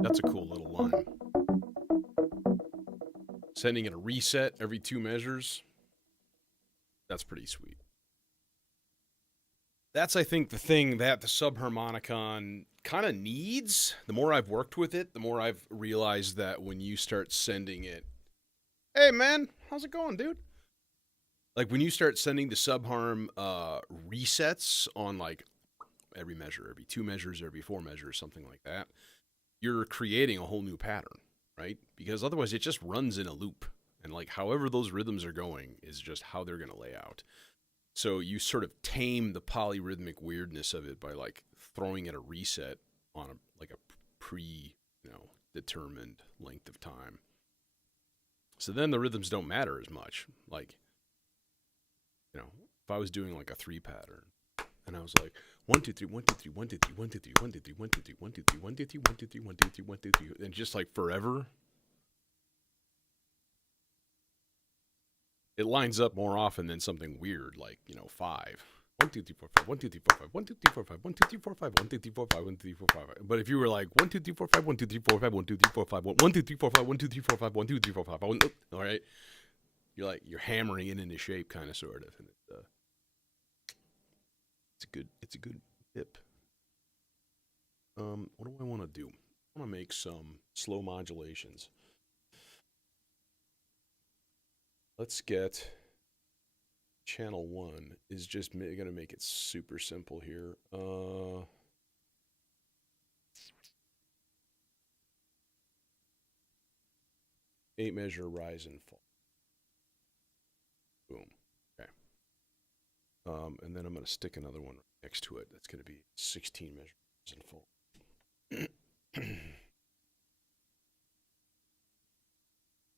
That's a cool little line. Sending it a reset every 2 measures. That's pretty sweet. That's, I think, the thing that the subharmonicon kind of needs. The more I've worked with it, the more I've realized that when you start sending it, hey man, how's it going, dude? Like when you start sending the subharm resets on like every measure, every 2 measures, every 4 measures, something like that, you're creating a whole new pattern, right? Because otherwise it just runs in a loop. And like however those rhythms are going is just how they're going to lay out. So you sort of tame the polyrhythmic weirdness of it by like throwing it a reset on a determined length of time. So then the rhythms don't matter as much. Like, if I was doing like a 3 pattern and I was like 1 2 3 1 2 3 1 2 3 1 2 3 1 2 3 1 2 3 1 2 3 1 2 3 1 2 3 1 2 3 1 2 3 and just like forever, it lines up more often than something weird like 5. 1 2 3 4 5 1 2 3 4 5 1 2 3 4 5 1 2 3 4 5 1 2 3 4 5 1 2 3 4 5. But if you were like 1 2 3 4 5 1 2 3 4 5 1 2 3 4 5 1 2 3 4 5 1 2 3 4 5 1 2 3 4 5 1, all right, you're hammering it into shape kind of sort of, and it's a good tip. What do I want to do? I want to make some slow modulations. Let's get channel 1 is just going to make it super simple here. 8-measure rise and fall. Boom. Okay. And then I'm going to stick another one next to it. That's going to be 16 measure rise and fall.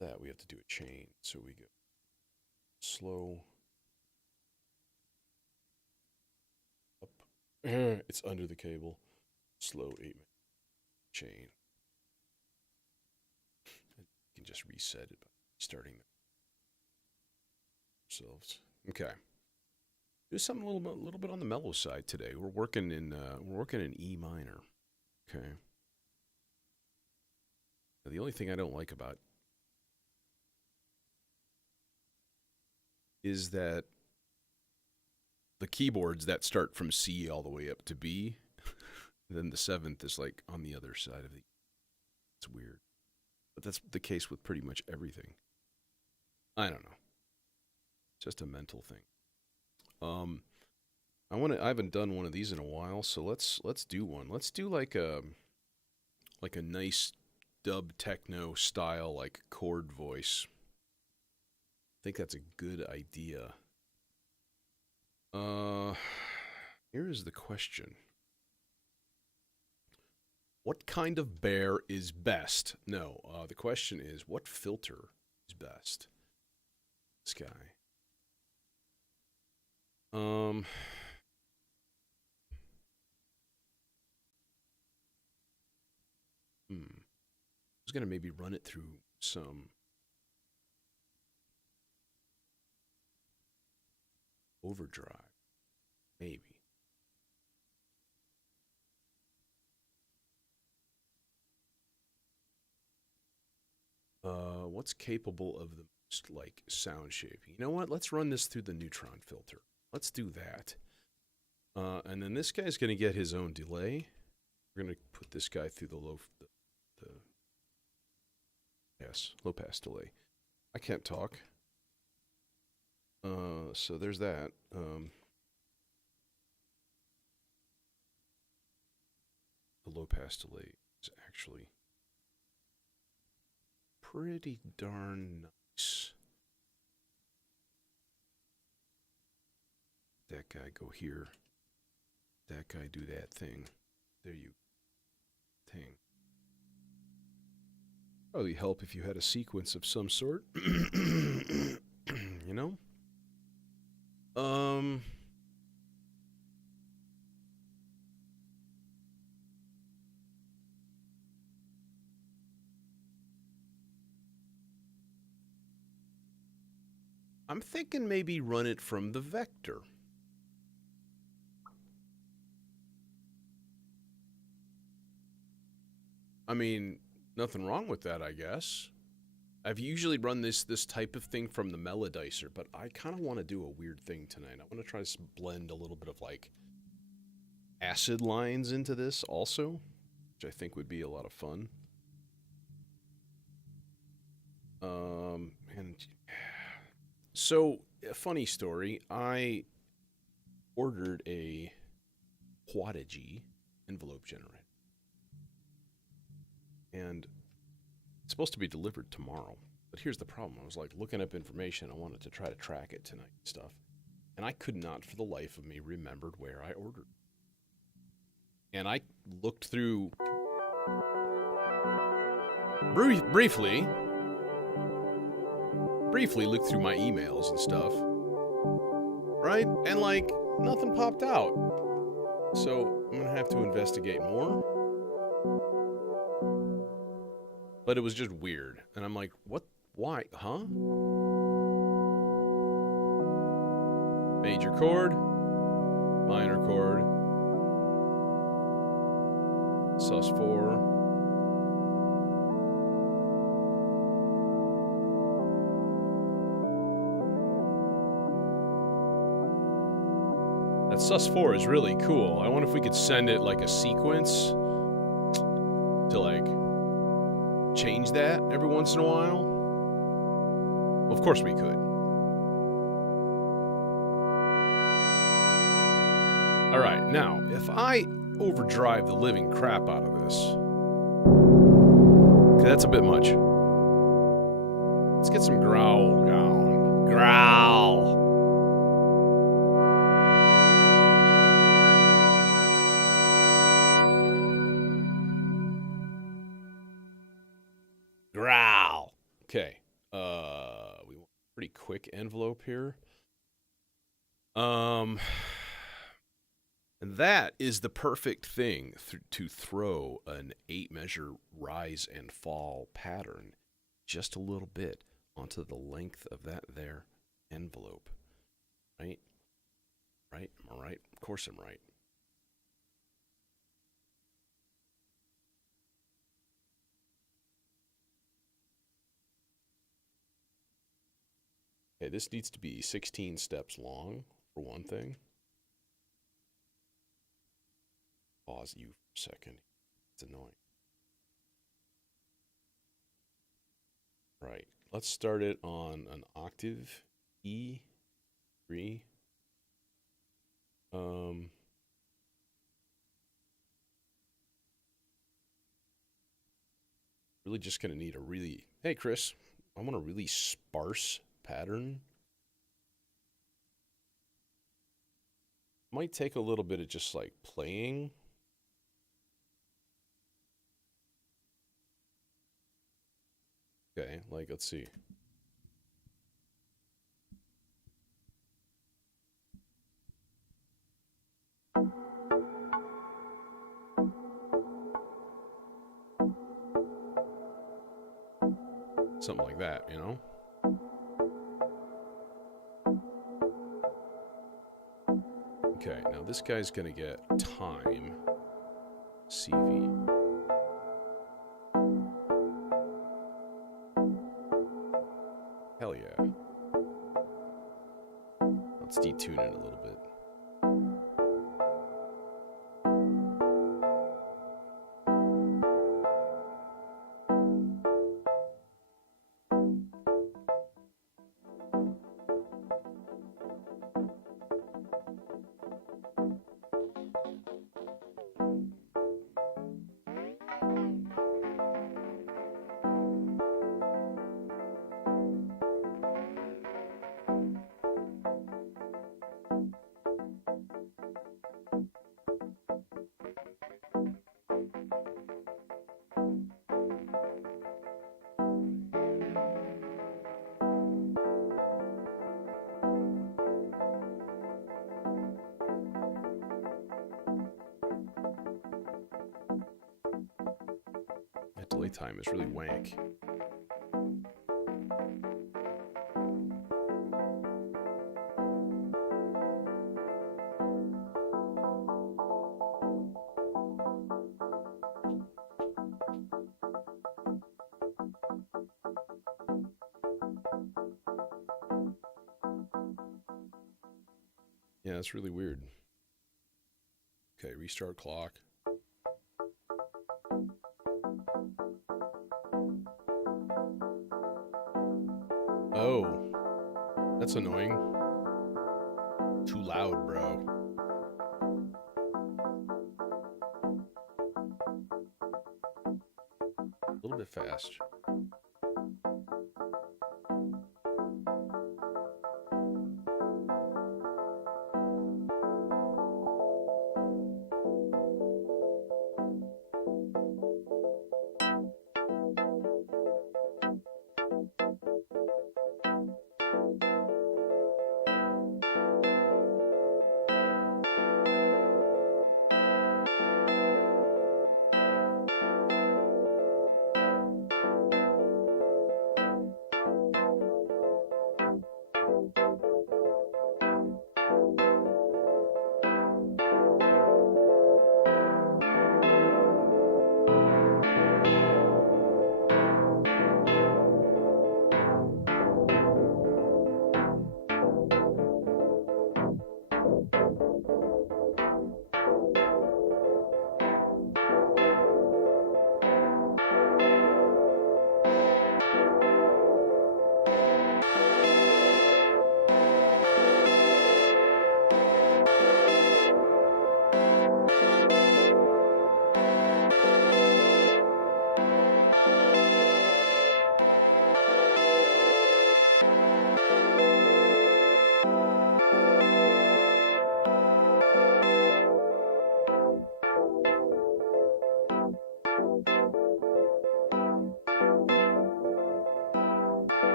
That we have to do a chain. So we go slow, It's under the cable. Slow 8-minute chain. You can just reset it by starting themselves. Okay. Do something a little bit on the mellow side today. We're working in E minor. Okay. Now, the only thing I don't like about is that the keyboards that start from C all the way up to B, then the seventh is like on the other side of the. It's weird, but that's the case with pretty much everything. I don't know. It's just a mental thing. I haven't done one of these in a while, so let's do one. Let's do like a nice dub techno style like chord voice. I think that's a good idea. Here is the question. What kind of bear is best? No, the question is what filter is best? This guy. I was gonna maybe run it through some overdrive, maybe. What's capable of the most like sound shaping? You know what? Let's run this through the neutron filter. Let's do that. And then this guy's gonna get his own delay. We're gonna put this guy through the low pass delay. I can't talk. So there's that. The low pass delay is actually pretty darn nice. That guy go here. That guy do that thing. There you thing. Probably help if you had a sequence of some sort. You know? I'm thinking maybe run it from the vector. I mean, nothing wrong with that, I guess. I've usually run this type of thing from the melodizer, but I kind of want to do a weird thing tonight. I want to try to blend a little bit of like acid lines into this also, which I think would be a lot of fun. And so a funny story. I ordered a Quadigy envelope generator, and it's supposed to be delivered tomorrow. But here's the problem. I was like looking up information. I wanted to try to track it tonight and stuff. And I could not for the life of me remembered where I ordered. And I looked through briefly looked through my emails and stuff. Right? And like nothing popped out. So I'm going to have to investigate more. But it was just weird. And I'm like, what? Why? Huh? Major chord, minor chord, sus4. That sus4 is really cool. I wonder if we could send it like a sequence to like change that every once in a while. Well, of course we could. All right, now, if I overdrive the living crap out of this, okay, that's a bit much. Let's get some growl going. Growl. Growl. Okay. We want a pretty quick envelope here. And that is the perfect thing to throw an 8-measure rise and fall pattern just a little bit onto the length of that there envelope. Right? Right? Am I right? Of course I'm right. Okay, this needs to be 16 steps long, for one thing. Pause you for a second. It's annoying. Right. Let's start it on an octave E3. Um, really just gonna need a really. Hey, Chris, I want a really sparse pattern. Might take a little bit of just like playing. Okay, like let's see. Something like that, you know? Okay, now this guy's gonna get time CV. Hell yeah. Let's detune it a little bit. That delay time is really wank. Yeah, that's really weird. Okay, restart clock. Oh, that's annoying. Too loud, bro. A little bit fast.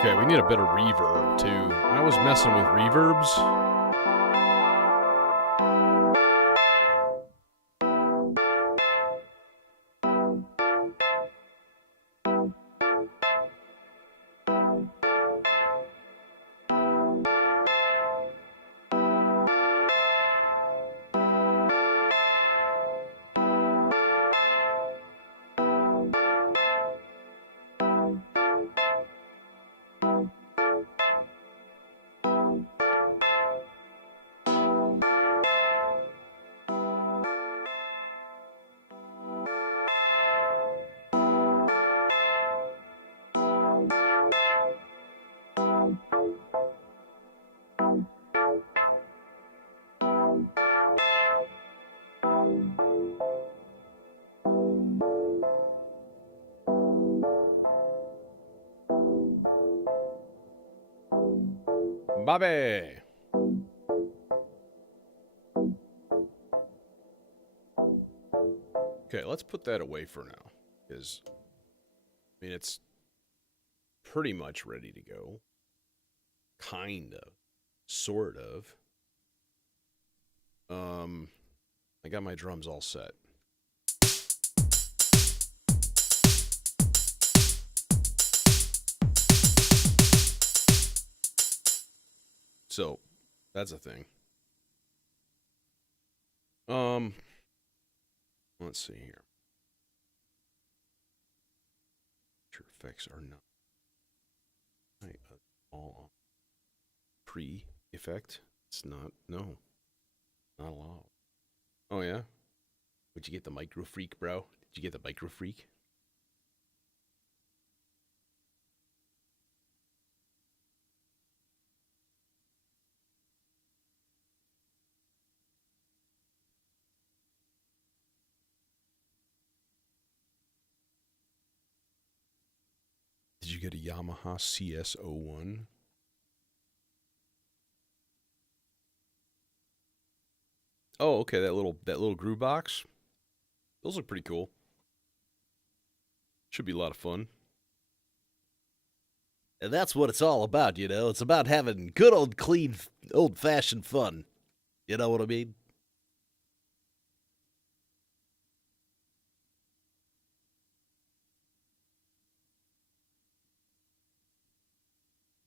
Okay, we need a bit of reverb, too. I was messing with reverbs. Bobby! Okay, let's put that away for now. Because, I mean, it's pretty much ready to go. Kind of. Sort of. I got my drums all set. So, that's a thing. Let's see here. Sure, effects are not all pre-effect. It's not, no, not allowed. Oh yeah? Would you get the micro freak, bro? Did you get the micro freak? Did you get a Yamaha CS01? Oh, okay, that little groove box. Those look pretty cool. Should be a lot of fun. And that's what it's all about, you know? It's about having good old clean, old-fashioned fun. You know what I mean?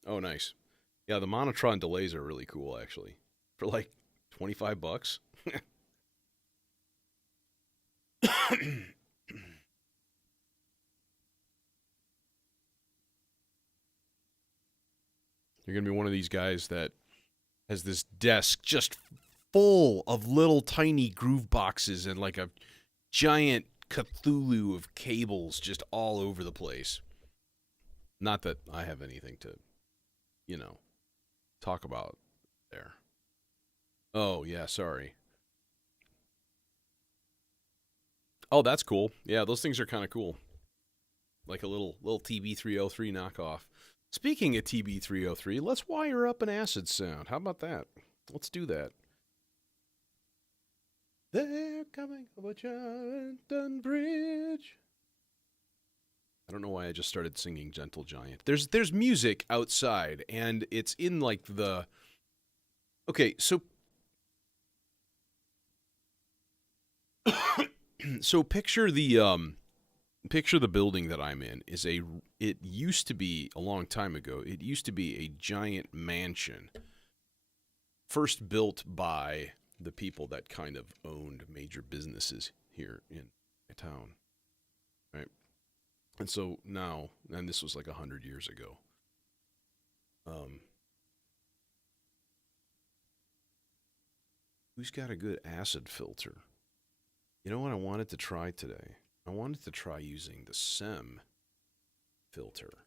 Oh, nice. Yeah, the monotron delays are really cool, actually. For like $25. You're going to be one of these guys that has this desk just full of little tiny groove boxes and like a giant Cthulhu of cables just all over the place. Not that I have anything to, talk about there. Oh, yeah, sorry. Oh, that's cool. Yeah, those things are kind of cool. Like a little TB303 knockoff. Speaking of TB303, let's wire up an acid sound. How about that? Let's do that. They're coming over Giant Bridge. I don't know why I just started singing Gentle Giant. There's music outside, and it's in like the... Okay, so... so picture the building that I'm in is it used to be a long time ago. It used to be a giant mansion, first built by the people that kind of owned major businesses here in my town, right? And so now, and this was like 100 years ago. Who's got a good acid filter? You know what I wanted to try today? I wanted to try using the SEM filter.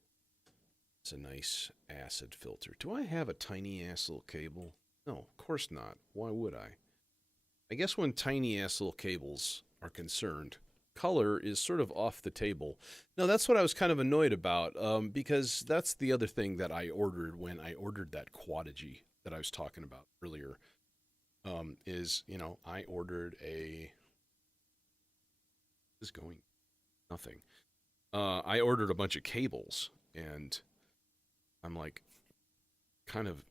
It's a nice acid filter. Do I have a tiny ass little cable? No, of course not. Why would I? I guess when tiny ass little cables are concerned, color is sort of off the table. Now, that's what I was kind of annoyed about, because that's the other thing that I ordered when I ordered that Quadigy that I was talking about earlier, is, I ordered a... This is going... Nothing. I ordered a bunch of cables, and I'm like, kind of,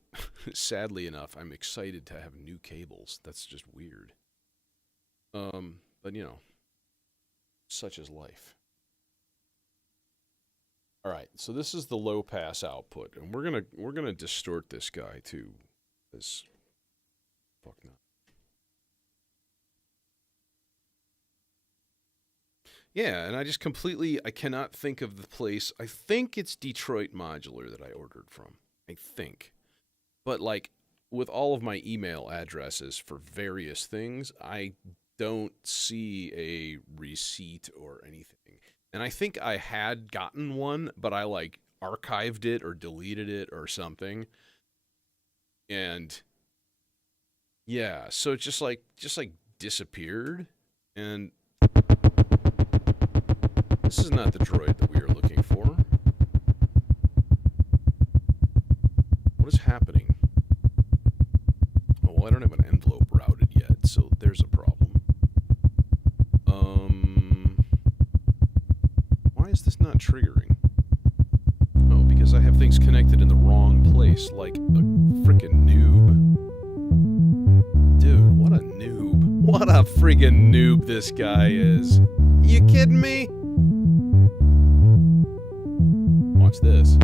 sadly enough, I'm excited to have new cables. That's just weird. But you know, such is life. All right, so this is the low pass output, and we're gonna distort this guy too. This fuck no. Yeah, and I cannot think of the place. I think it's Detroit Modular that I ordered from. I think. But like with all of my email addresses for various things, I don't see a receipt or anything. And I think I had gotten one, but I like archived it or deleted it or something. And yeah, so it just like disappeared. And this is not the droid that we are looking for. What is happening? Oh, well, I don't have an envelope routed yet, so there's a problem. Why is this not triggering? Oh, because I have things connected in the wrong place, like a freaking noob. Dude, what a noob. What a friggin' noob this guy is. You kidding me? Watch this.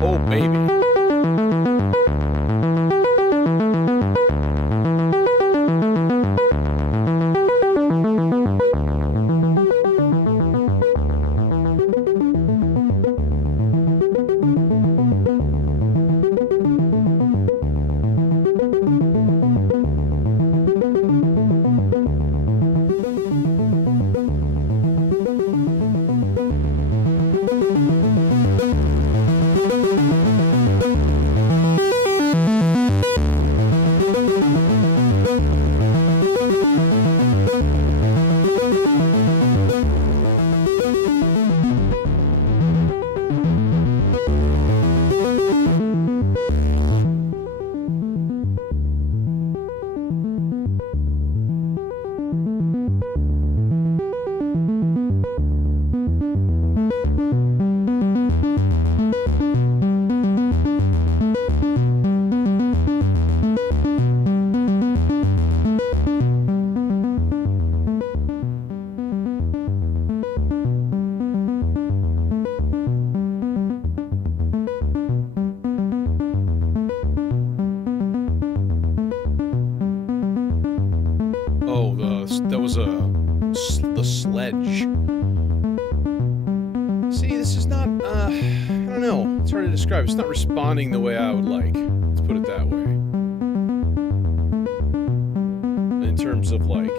Oh, baby. Oh, that was the sledge. See, this is not, I don't know. It's hard to describe. It's not responding the way I would like. Let's put it that way. In terms of, like...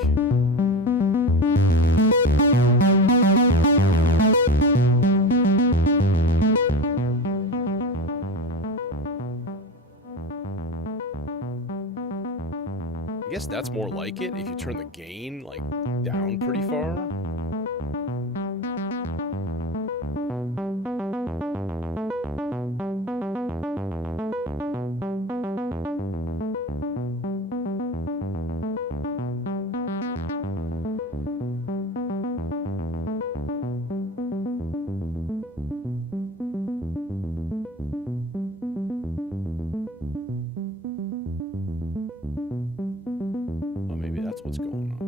I guess that's more like it if you turn the gain, like, down pretty far. What's going on?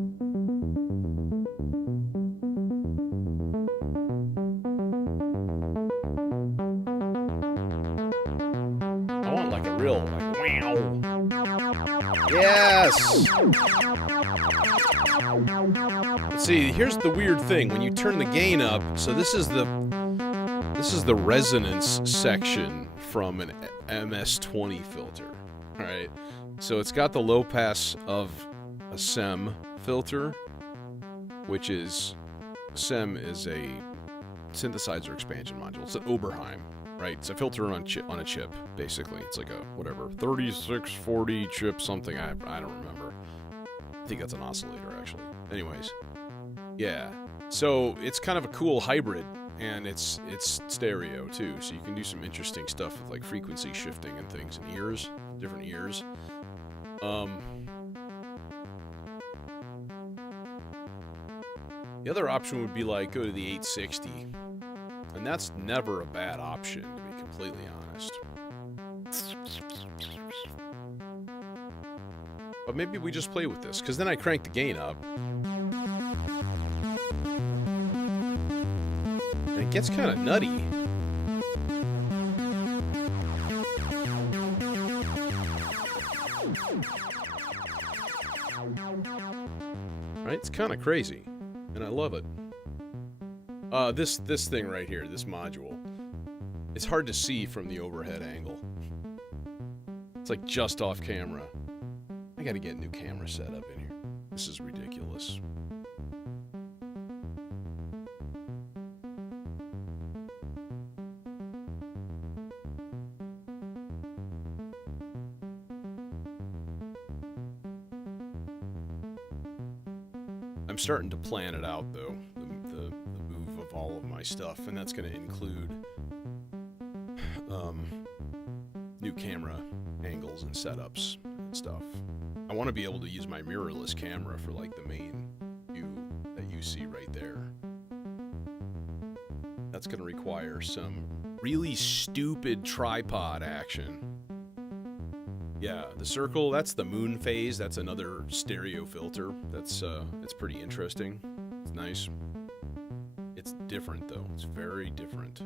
I want like a real, like, wow. Yes! Let's see, here's the weird thing. When you turn the gain up, so this is the resonance section from an MS-20 filter, right? So it's got the low pass of a SEM filter, which is SEM is a synthesizer expansion module. It's an Oberheim, right? It's a filter on a chip, basically. It's like a whatever 3640 chip something. I don't remember. I think that's an oscillator actually. Anyways, yeah. So it's kind of a cool hybrid, and it's stereo too. So you can do some interesting stuff with like frequency shifting and things in ears, different ears. The other option would be like go to the 860. And that's never a bad option, to be completely honest. But maybe we just play with this, because then I crank the gain up. And it gets kind of nutty. Right? It's kind of crazy. And I love it. This thing right here, this module, it's hard to see from the overhead angle. It's like just off camera. I gotta get a new camera set up in here. This is ridiculous. I'm starting to plan it out though, the move of all of my stuff, and that's going to include new camera angles and setups and stuff. I want to be able to use my mirrorless camera for like the main view that you see right there. That's going to require some really stupid tripod action. Yeah, the circle, that's the moon phase. That's another stereo filter. That's it's pretty interesting. It's nice. It's different though. It's very different.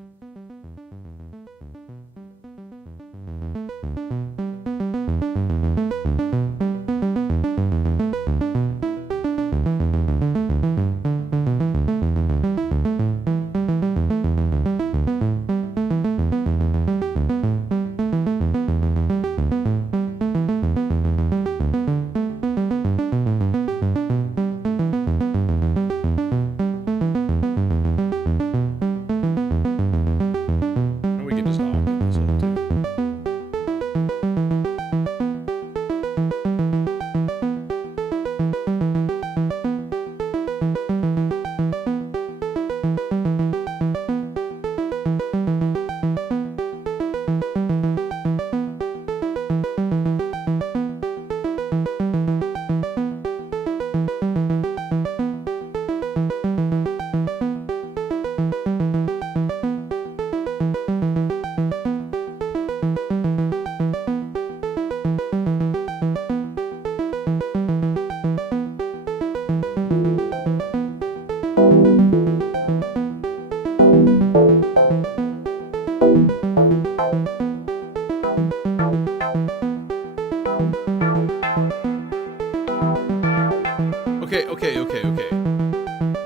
Okay.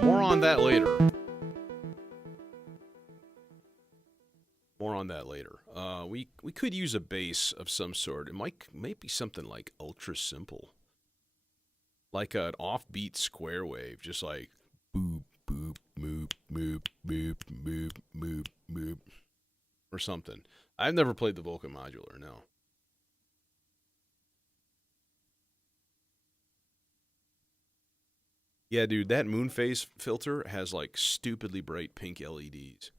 More on that later. We could use a bass of some sort. It might be something like ultra simple. Like an offbeat square wave, just like boop, boop, moop, moop, moop, moop, moop, moop, or something. I've never played the Vulcan modular, no. Yeah, dude, that moon phase filter has like stupidly bright pink LEDs.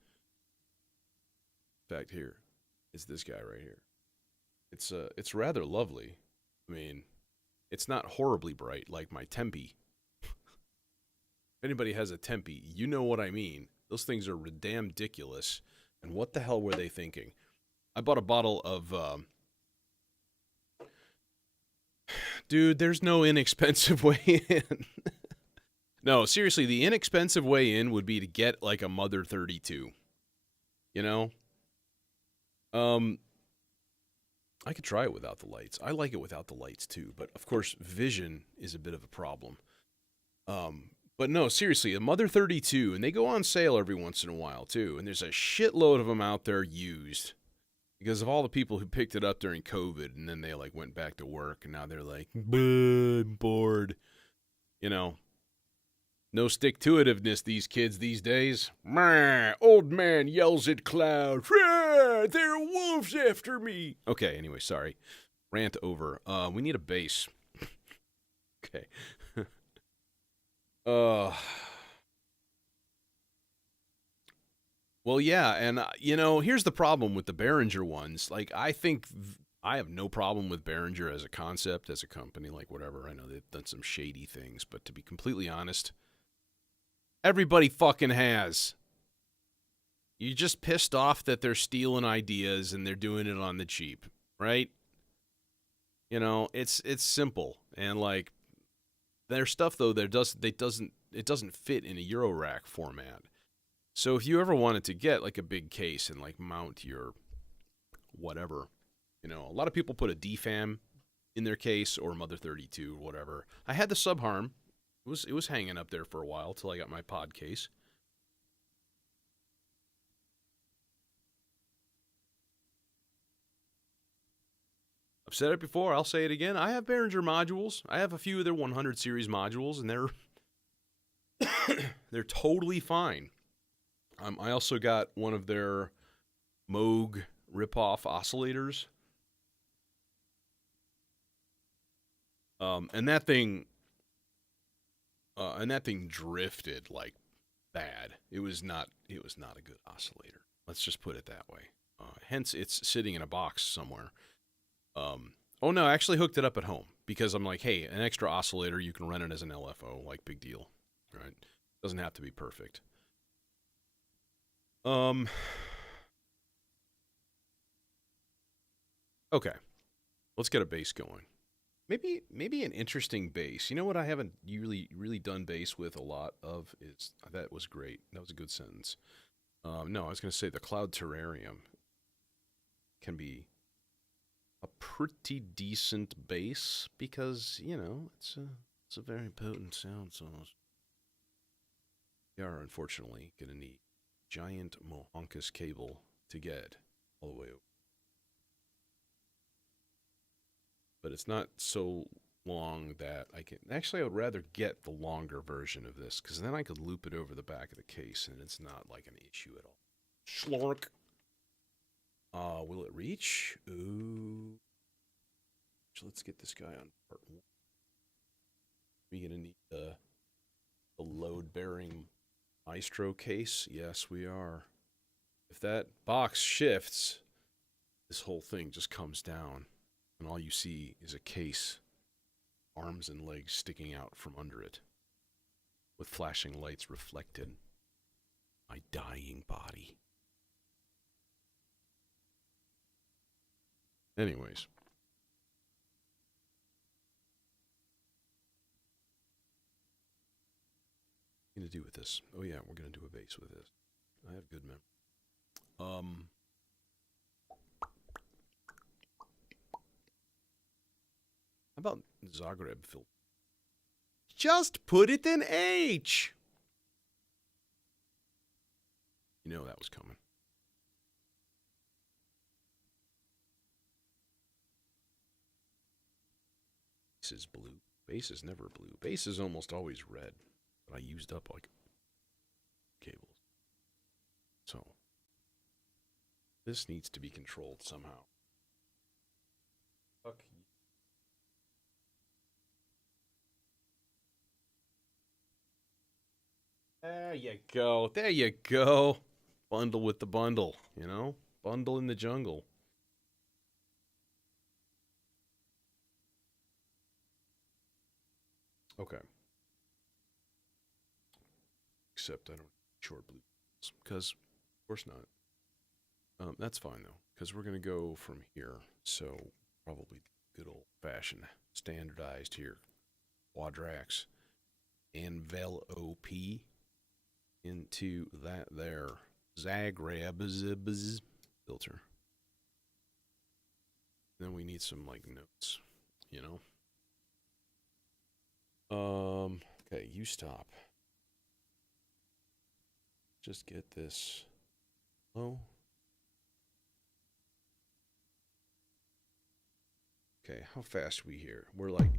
In fact, here, it's this guy right here. It's rather lovely. I mean, it's not horribly bright like my Tempe. If anybody has a Tempe, you know what I mean. Those things are damn ridiculous. And what the hell were they thinking? I bought a bottle of... Dude, there's no inexpensive way in. No, seriously, the inexpensive way in would be to get like a Mother 32. You know? I could try it without the lights. I like it without the lights too, but of course, vision is a bit of a problem. But no, seriously, a Mother 32, and they go on sale every once in a while too, and there's a shitload of them out there used because of all the people who picked it up during COVID, and then they like went back to work, and now they're like, I'm bored. You know, no stick-to-itiveness, these kids these days. Old man yells at cloud. There are wolves after me. Okay, anyway, sorry. Rant over. We need a bass. Okay. Well, yeah, and, you know, here's the problem with the Behringer ones. Like, I think I have no problem with Behringer as a concept, as a company, like, whatever. I know they've done some shady things, but to be completely honest... Everybody fucking has. You're just pissed off that they're stealing ideas and they're doing it on the cheap, right? You know, it's simple. And like their stuff though, it doesn't fit in a Eurorack format. So if you ever wanted to get like a big case and like mount your whatever, you know, a lot of people put a DFAM in their case or Mother 32 or whatever. I had the Subharm. It was hanging up there for a while till I got my pod case. I've said it before. I'll say it again. I have Behringer modules. I have a few of their 100 series modules, and they're totally fine. I also got one of their Moog ripoff oscillators, and that thing drifted like bad. It was not a good oscillator. Let's just put it that way. Hence, it's sitting in a box somewhere. Oh no, I actually hooked it up at home because I'm like, hey, an extra oscillator, you can run it as an LFO, like big deal, right? Doesn't have to be perfect. Okay, let's get a bass going. Maybe an interesting bass. You know what I haven't really done bass with a lot of is that was great. That was a good sentence. No, I was going to say the Cloud Terrarium can be a pretty decent bass because, you know, it's a very potent sound source. We are unfortunately going to need giant Mohonkus cable to get all the way over. But it's not so long that I can... Actually, I would rather get the longer version of this because then I could loop it over the back of the case and it's not like an issue at all. Schlork. Will it reach? Ooh. So let's get this guy on part 1. We're going to need the load-bearing Maestro case. Yes, we are. If that box shifts, this whole thing just comes down, and all you see is a case, arms and legs sticking out from under it, with flashing lights reflected. My dying body. Anyways. What are you going to do with this? Oh yeah, we're going to do a bass with this. I have good memory. How about Zagreb filter? Just put it in H! You know that was coming. Bass is blue. Bass is never blue. Bass is almost always red. But I used up like cables. So this needs to be controlled somehow. Fuck you. There you go. There you go. Bundle with the bundle, you know? Bundle in the jungle. Okay. Except I don't short blue because, of course not. That's fine though, because we're gonna go from here. So probably good old fashioned standardized here, quadrax, envelope into that there Zagreb filter. Then we need some like notes, you know. Okay, you stop. Just get this low. Okay, how fast are we here? We're like...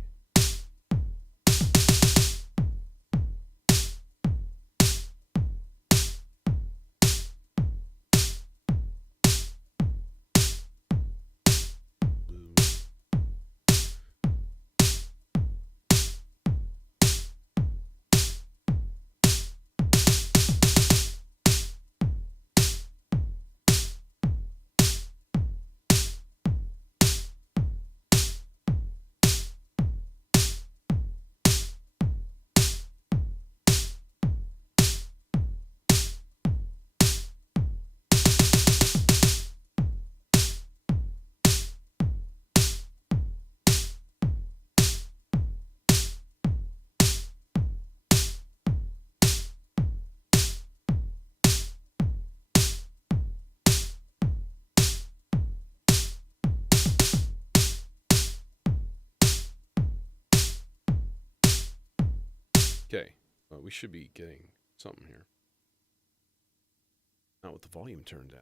Okay, well, we should be getting something here. Not with the volume turned down.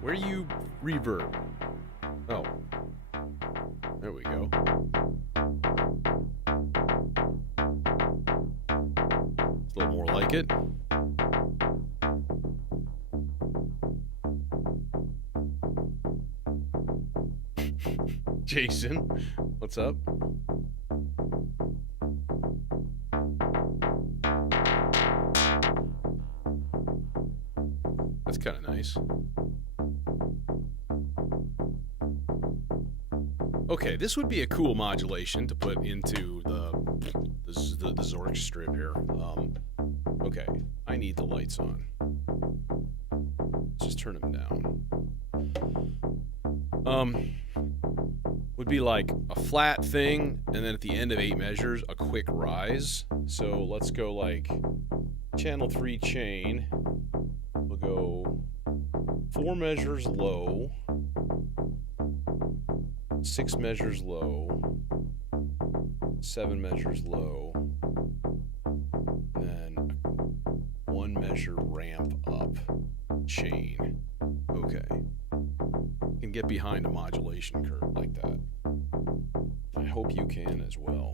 Where you reverb? Oh. There we go. It's a little more like it. Jason, what's up? That's kind of nice. Okay, this would be a cool modulation to put into the Zork strip here. Okay, I need the lights on. Let's just turn them down. Would be like a flat thing, and then at the end of 8 measures, a quick rise. So let's go like channel 3 chain. We'll go 4 measures low. 6 measures low, 7 measures low, and then 1 measure ramp up chain. Okay. You can get behind a modulation curve like that. I hope you can as well.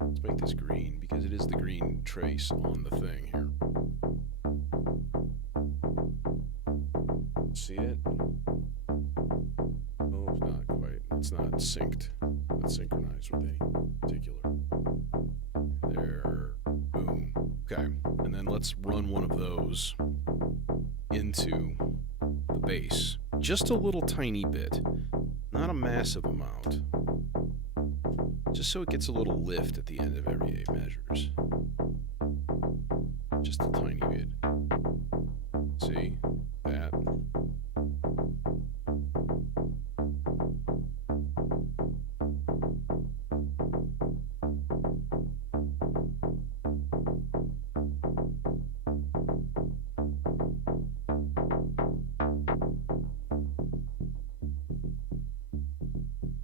Let's make this green because it is the green trace on the thing here. See it? Oh, not quite. It's not synced. Not synchronized with any particular. There. Boom. Okay. And then let's run one of those into the bass. Just a little tiny bit. Not a massive amount. Just so it gets a little lift at the end of every 8 measures. Just a tiny bit. See? That.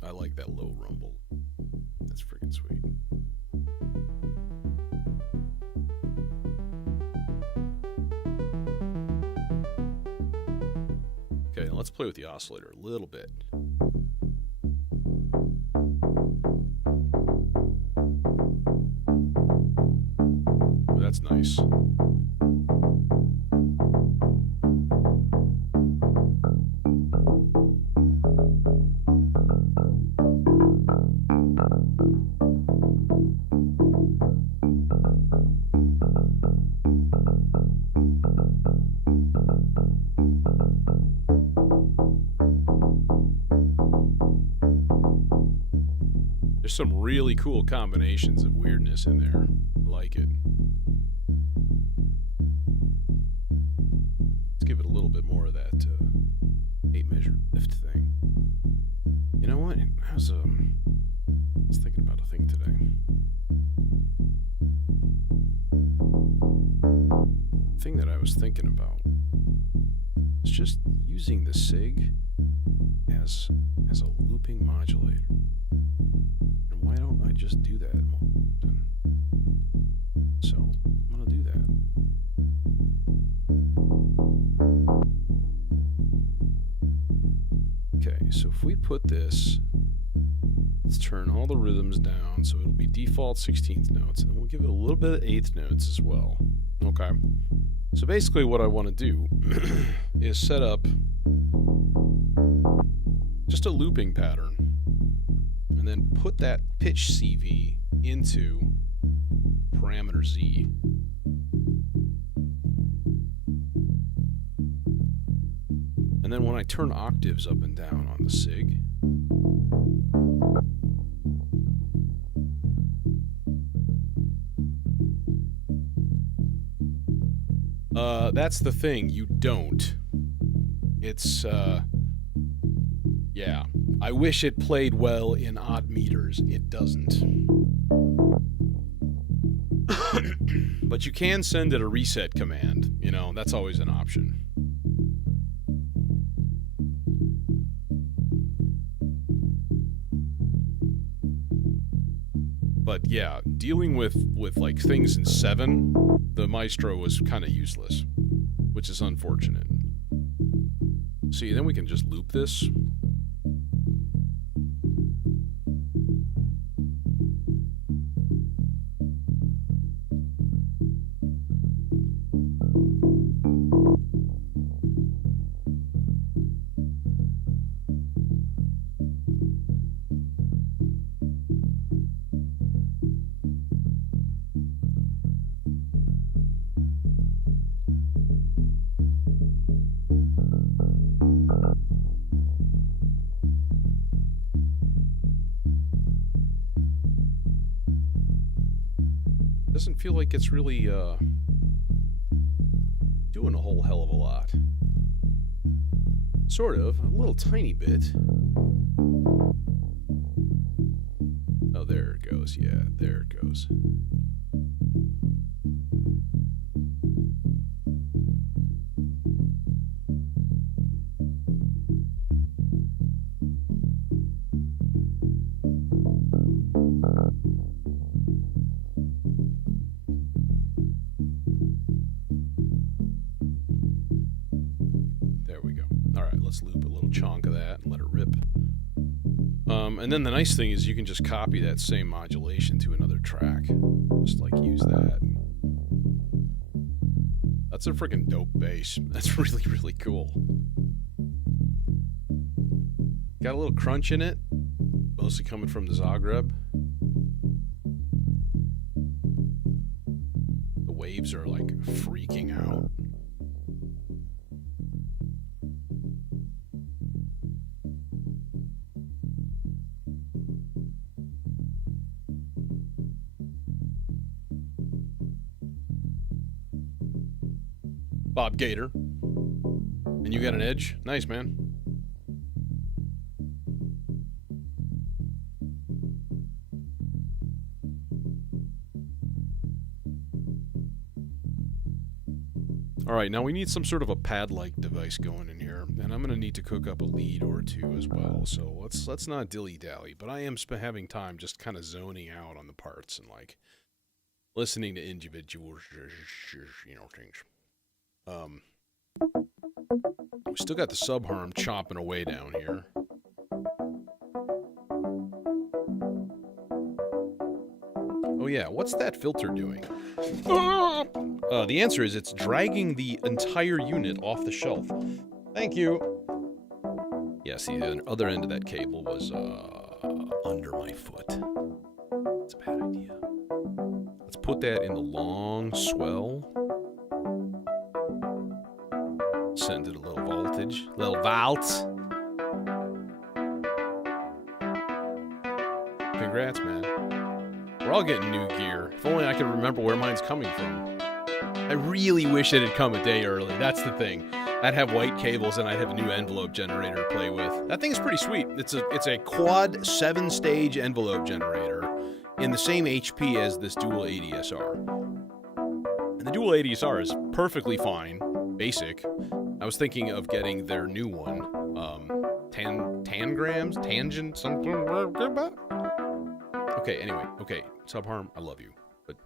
I like that low rumble. That's freaking sweet. Okay, let's play with the oscillator a little bit. That's nice. There's some really cool combinations of weirdness in there. I like it. Let's give it a little bit more of that 8 measure lift thing. You know what? I was thinking about a thing today. The thing that I was thinking about is just using the SIG as a looping modulator. Okay, so if we put this, let's turn all the rhythms down so it'll be default 16th notes, and then we'll give it a little bit of 8th notes as well. Okay. So basically what I want to do is set up just a looping pattern and then put that pitch CV into parameter Z. And then when I turn octaves up and down on the SIG, that's the thing, you don't. It's, yeah. I wish it played well in odd meters. It doesn't. But you can send it a reset command, you know, that's always an option. But yeah, dealing with like things in 7, the Maestro was kind of useless, which is unfortunate. See, then we can just loop this. Doesn't feel like it's really doing a whole hell of a lot. Sort of, a little tiny bit. Oh, there it goes. Yeah, there it goes. There we go. All right, let's loop a little chunk of that and let it rip. And then the nice thing is you can just copy that same modulation to another track. Just like use that. That's a freaking dope bass. That's really, really cool. Got a little crunch in it, mostly coming from the Zagreb. The waves are like freaking out. Bob Gator. And you got an edge? Nice, man. Alright, now we need some sort of a pad-like device going in here, and I'm going to need to cook up a lead or two as well, so let's not dilly-dally, but I am having time just kind of zoning out on the parts and, like, listening to individual, you know, things. We still got the sub-harm chopping away down here. Oh yeah, what's that filter doing? The answer is it's dragging the entire unit off the shelf. Thank you. Yeah, see, the other end of that cable was under my foot. It's a bad idea. Let's put that in the long swell. Send it a little voltage, little valts. Congrats, man. We're all getting new gear. If only I could remember where mine's coming from. I really wish it had come a day early. That's the thing. I'd have white cables and I'd have a new envelope generator to play with. That thing's pretty sweet. It's a quad 7-stage envelope generator in the same HP as this dual ADSR. And the dual ADSR is perfectly fine, basic. I was thinking of getting their new one, tangrams, tangent, something. Okay, anyway, okay, Subharm, I love you, but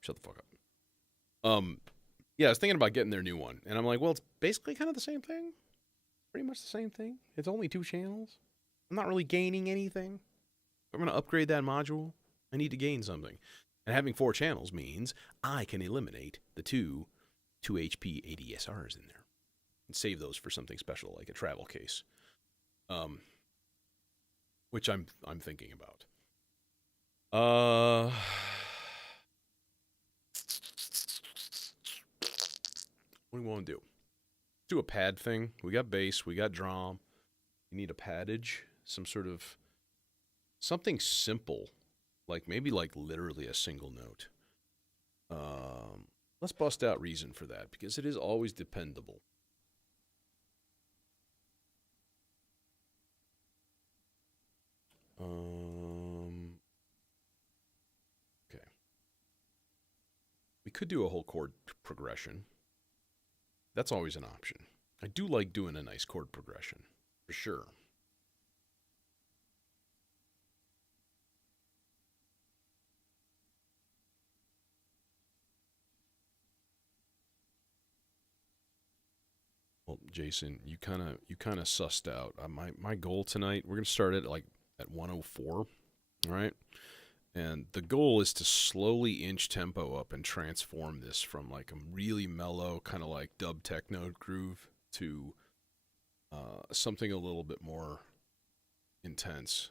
shut the fuck up. Yeah, I was thinking about getting their new one, and I'm like, well, it's basically kind of the same thing. pretty much the same thing. It's only 2 channels. I'm not really gaining anything. If I'm going to upgrade that module, I need to gain something. And having 4 channels means I can eliminate the 2 HP ADSRs in there and save those for something special like a travel case, which I'm thinking about. What do we want to do? Do a pad thing. We got bass, we got drum. You need a paddage, some sort of something simple, like maybe like literally a single note. Let's bust out reason for that because it is always dependable. Okay. We could do a whole chord progression. That's always an option. I do like doing a nice chord progression, for sure. Well, Jason, you kind of sussed out. My goal tonight. We're gonna start at 104, all right? And the goal is to slowly inch tempo up and transform this from like a really mellow kind of like dub techno groove to something a little bit more intense.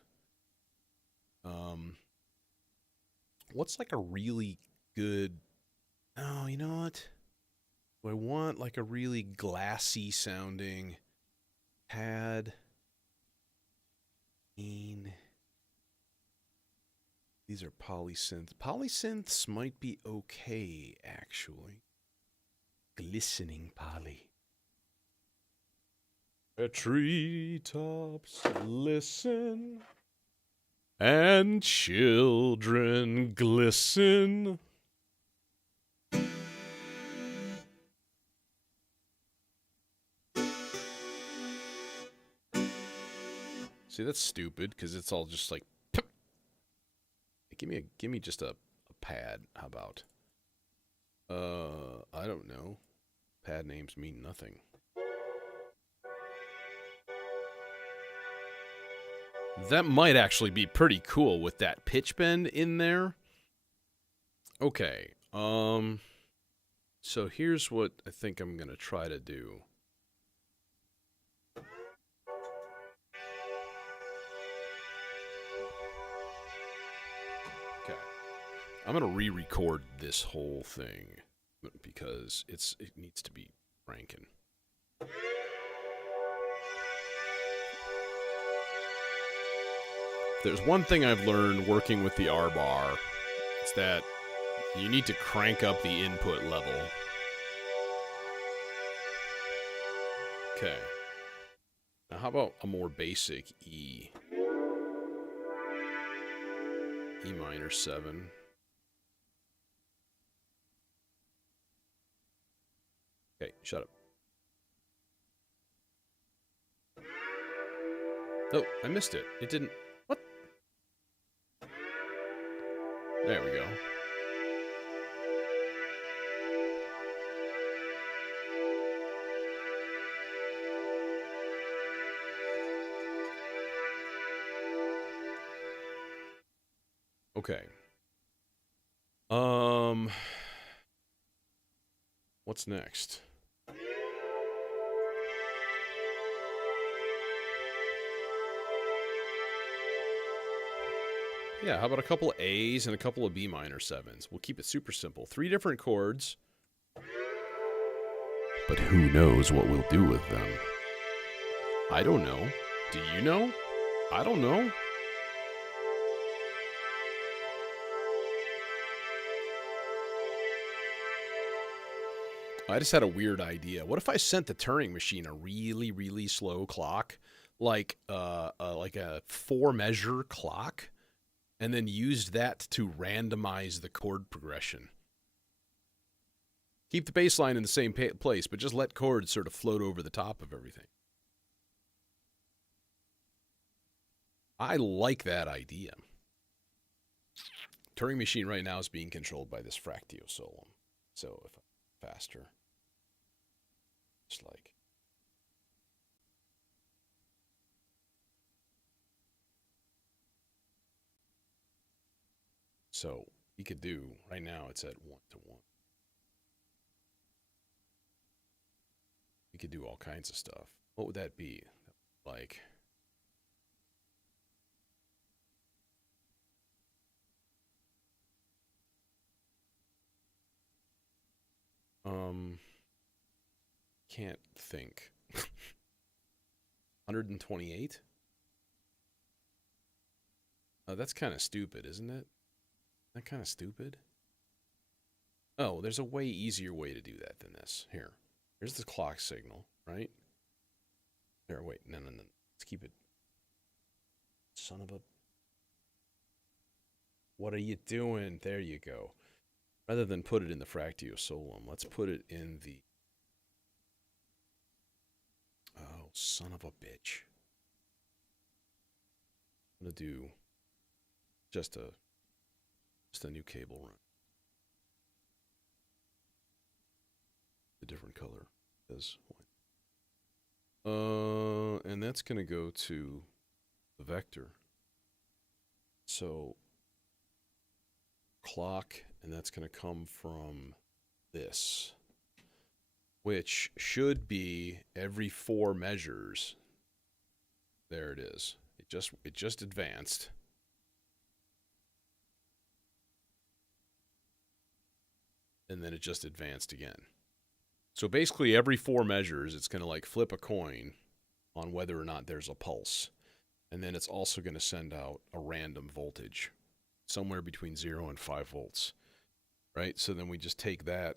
What's like a really good? Oh, you know what? I want like a really glassy sounding pad. These are polysynth. Polysynths might be okay, actually. Glistening poly. The treetops listen, and children glisten. See, that's stupid because it's all just like. Give me just a pad. How about? I don't know. Pad names mean nothing. That might actually be pretty cool with that pitch bend in there. Okay. So here's what I think I'm gonna try to do. Okay. I'm gonna re-record this whole thing because it needs to be cranking. There's one thing I've learned working with the R bar. It's that you need to crank up the input level. Okay. Now how about a more basic E? E minor 7. Okay, shut up. Oh, I missed it. It didn't... What? There we go. Okay. What's next? Yeah, how about a couple of A's and a couple of B minor 7s? We'll keep it super simple. 3 different chords. But who knows what we'll do with them? I don't know. Do you know? I don't know. I just had a weird idea. What if I sent the Turing machine a really, really slow clock, like a 4-measure clock, and then used that to randomize the chord progression? Keep the bass line in the same place, but just let chords sort of float over the top of everything. I like that idea. Turing machine right now is being controlled by this Fractio Solum. So if I'm faster, just like So we could do, right now it's at 1 to 1. We could do all kinds of stuff. What would that be? Like, can't think. 128? Oh, that's kind of stupid, isn't it? That kind of stupid? Oh, there's a way easier way to do that than this. Here. Here's the clock signal, right? Here, wait. No, no, no. Let's keep it. Son of a. What are you doing? There you go. Rather than put it in the Fractio Solum, let's put it in the. Oh, son of a bitch. I'm going to do just a new cable run. A different color. Because and that's going to go to the vector. So clock, and that's going to come from this, which should be every 4 measures. There it is. It just advanced. And then it just advanced again. So basically every 4 measures, it's going to like flip a coin on whether or not there's a pulse. And then it's also going to send out a random voltage, somewhere between 0 and 5 volts. Right? So then we just take that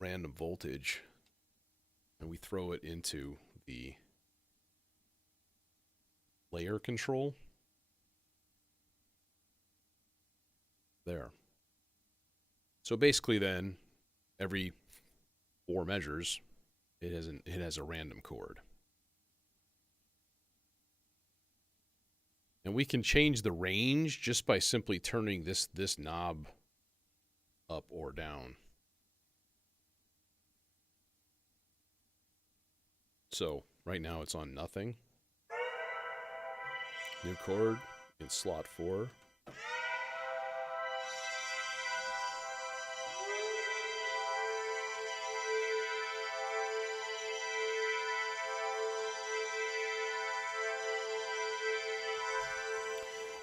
random voltage and we throw it into the layer control. There. So basically then, every 4 measures, it has a random chord. And we can change the range just by simply turning this knob up or down. So right now it's on nothing. New chord in slot 4.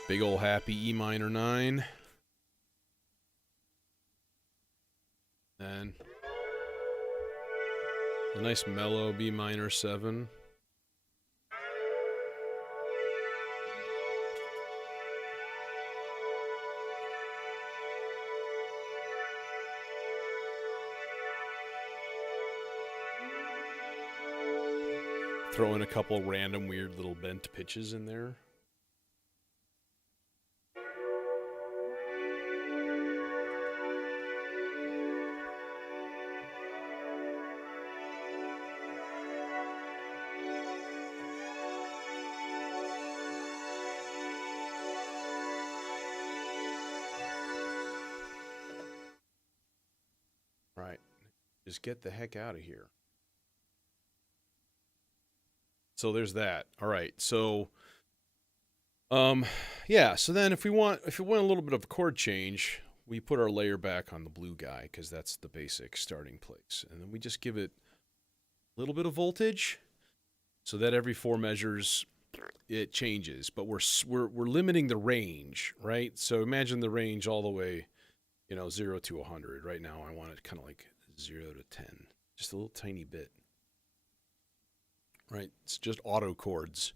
Big ol' happy E minor 9. And a nice mellow B minor 7. Throw in a couple random weird little bent pitches in there. Right. Just get the heck out of here. So there's that. All right. So yeah, so then if we want a little bit of a chord change, we put our layer back on the blue guy because that's the basic starting place. And then we just give it a little bit of voltage so that every 4 measures it changes, but we're limiting the range, right? So imagine the range all the way, 0 to 100. Right now I want it kind of like 0 to 10. Just a little tiny bit. Right? It's just auto chords.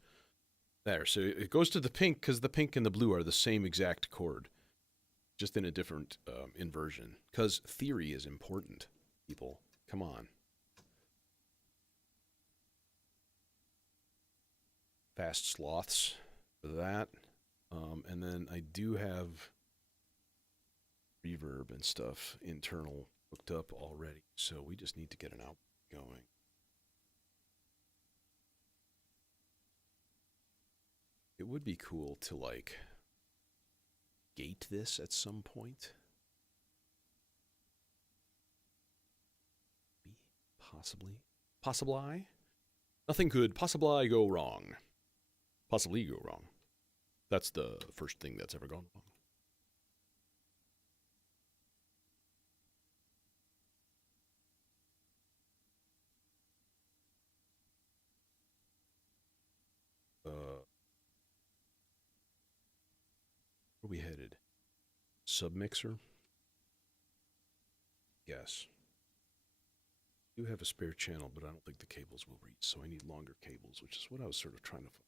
There. So it goes to the pink because the pink and the blue are the same exact chord, just in a different inversion. Because theory is important, people. Come on. Fast sloths for that. And then I do have reverb and stuff internal hooked up already. So we just need to get an output going. It would be cool to like gate this at some point. Possibly. Nothing could possibly go wrong. Possibly go wrong. That's the first thing that's ever gone wrong. we headed? Submixer? Yes. I do have a spare channel, but I don't think the cables will reach, so I need longer cables, which is what I was sort of trying to find.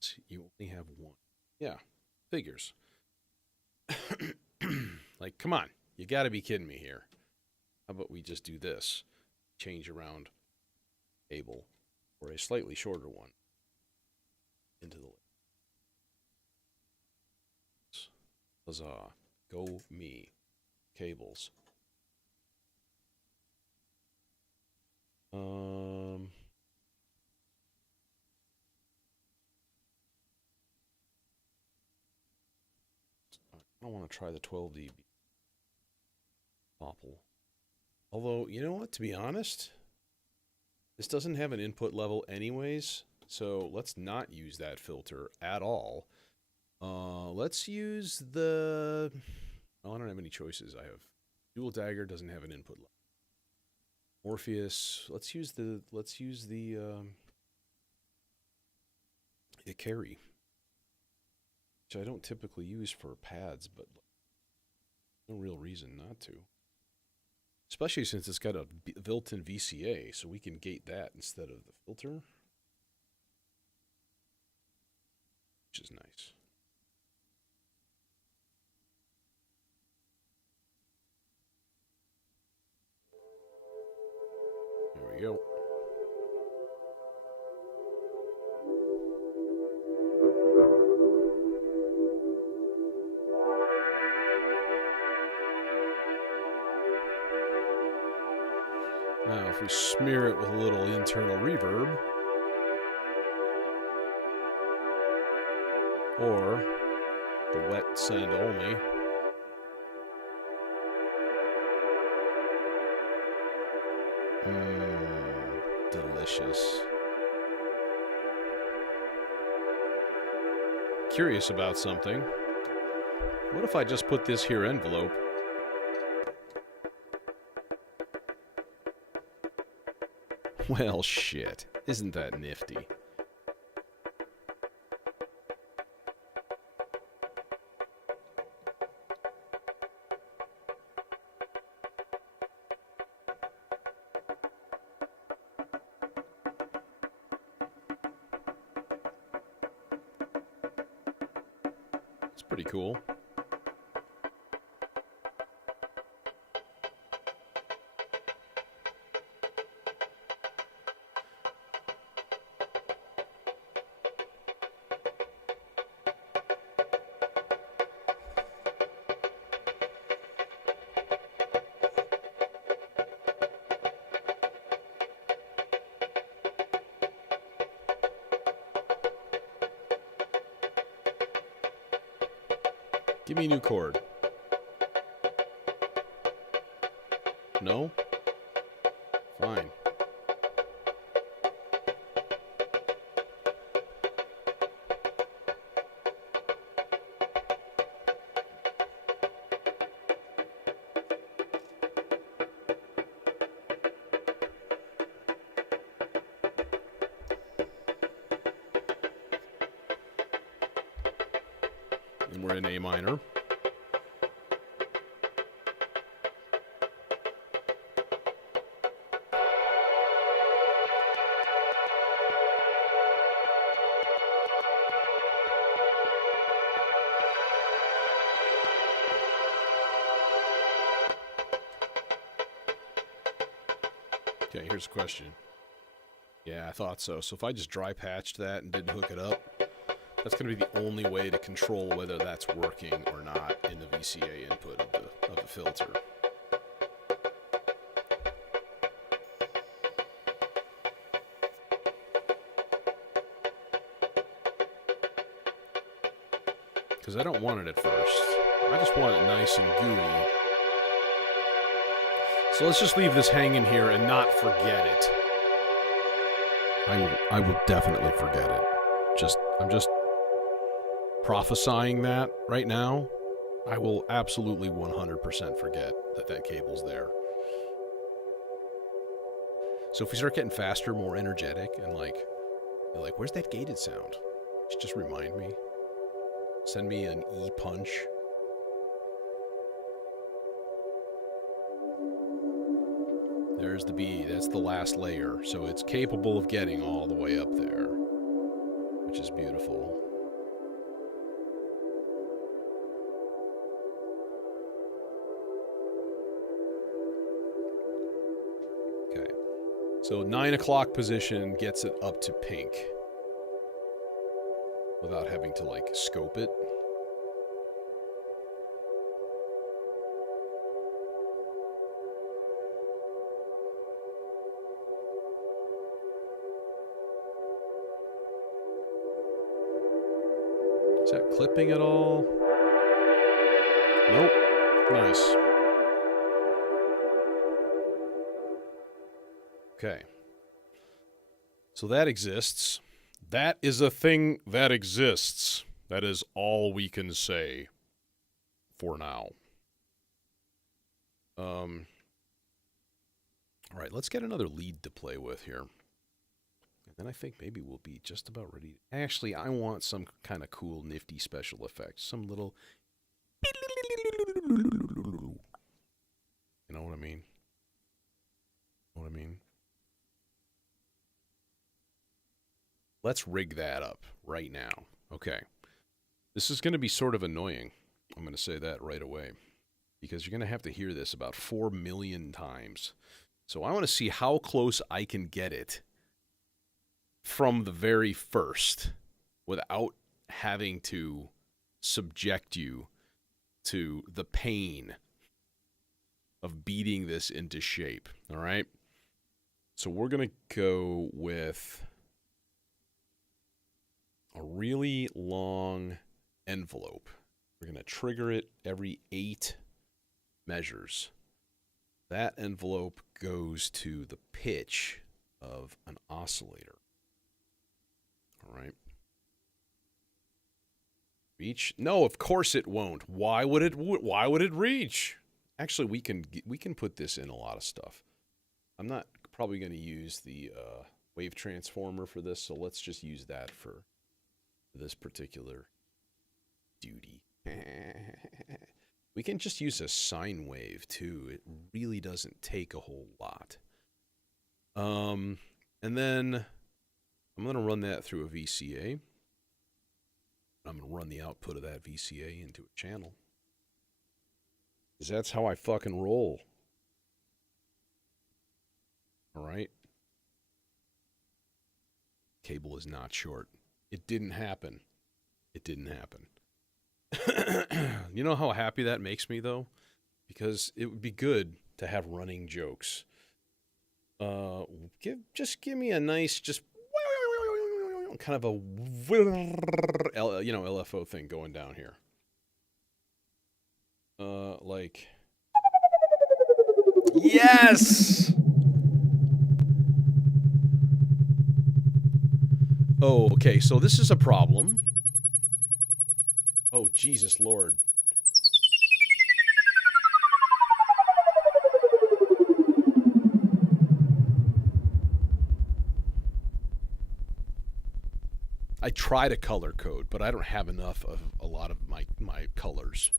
See, you only have one. Yeah, figures. Like, come on. You gotta be kidding me here. How about we just do this? Change around cable for a slightly shorter one into the huzzah. Go me. Cables. I don't want to try the 12 dB. Popple. Although, you know what, to be honest, this doesn't have an input level anyways, so let's not use that filter at all. Let's use the... Oh, I don't have any choices. I have Dual Dagger doesn't have an input level. Morpheus, let's use the carry, which I don't typically use for pads, but no real reason not to. Especially since it's got a built-in VCA, so we can gate that instead of the filter, which is nice. There we go. Now, if we smear it with a little internal reverb, or the wet send only, delicious. Curious about something. What if I just put this here envelope? Well, shit. Isn't that nifty? It's pretty cool. Give me a new chord. No? Fine. And we're in A minor. Okay, here's a question. Yeah, I thought so. So if I just dry patched that and didn't hook it up, that's going to be the only way to control whether that's working or not in the VCA input of the filter. Because I don't want it at first. I just want it nice and gooey. So let's just leave this hanging here and not forget it. I will definitely forget it. I'm just prophesying that right now. I will absolutely 100% forget that cable's there. So if we start getting faster, more energetic, and like, you're like, where's that gated sound? Just remind me. Send me an E-punch. There's the B. That's the last layer. So it's capable of getting all the way up there, which is beautiful. Okay. So 9 o'clock position gets it up to pink without having to, like, scope it. Is that clipping at all? Nope. Nice. Okay. So that exists. That is a thing that exists. That is all we can say for now. All right, let's get another lead to play with here. And then I think maybe we'll be just about ready. Actually, I want some kind of cool, nifty special effect. Some little... You know what I mean? Know what I mean? Let's rig that up right now. Okay. This is going to be sort of annoying. I'm going to say that right away. Because you're going to have to hear this about 4 million times. So I want to see how close I can get it from the very first without having to subject you to the pain of beating this into shape. All right? So we're going to go with a really long envelope. We're going to trigger it every 8 measures. That envelope goes to the pitch of an oscillator. All right. Reach? No, of course it won't. Why would it reach? Actually, we can put this in a lot of stuff. I'm not probably going to use the wave transformer for this, so let's just use that for this particular duty. We can just use a sine wave too. It really doesn't take a whole lot. And then I'm going to run that through a VCA. I'm going to run the output of that VCA into a channel. Because that's how I fucking roll. All right? Cable is not short. It didn't happen. It didn't happen. You know how happy that makes me, though? Because it would be good to have running jokes. Just give me a nice, just kind of a, LFO thing going down here. Like, yes! Oh, okay, so this is a problem. Oh, Jesus Lord. I try to color code, but I don't have enough of a lot of my colors.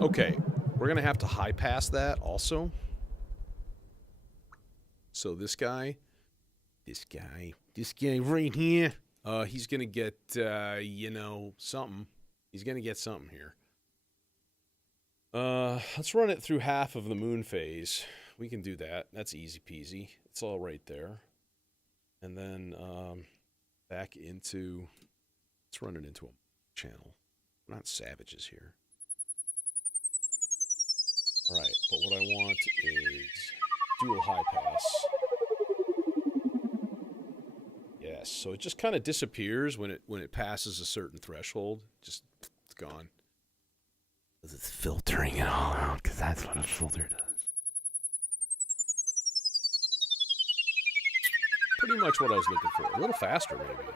Okay, we're going to have to high pass that also. So this guy right here, he's going to get, something. He's going to get something here. Let's run it through half of the moon phase. We can do that. That's easy peasy. It's all right there. And then back into, let's run it into a channel. We're not savages here. All right, but what I want is dual high pass. Yes, so it just kind of disappears when it passes a certain threshold. Just, it's gone. It's filtering it all out, because that's what a filter does. Pretty much what I was looking for. A little faster, maybe.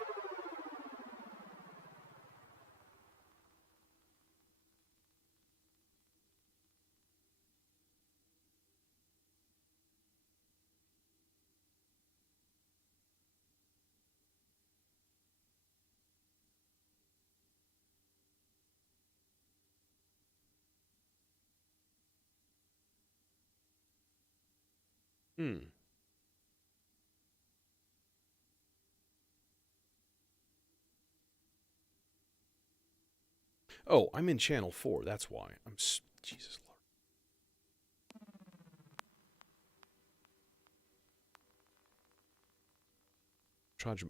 Hmm. Oh, I'm in channel 4. That's why. Jesus Lord.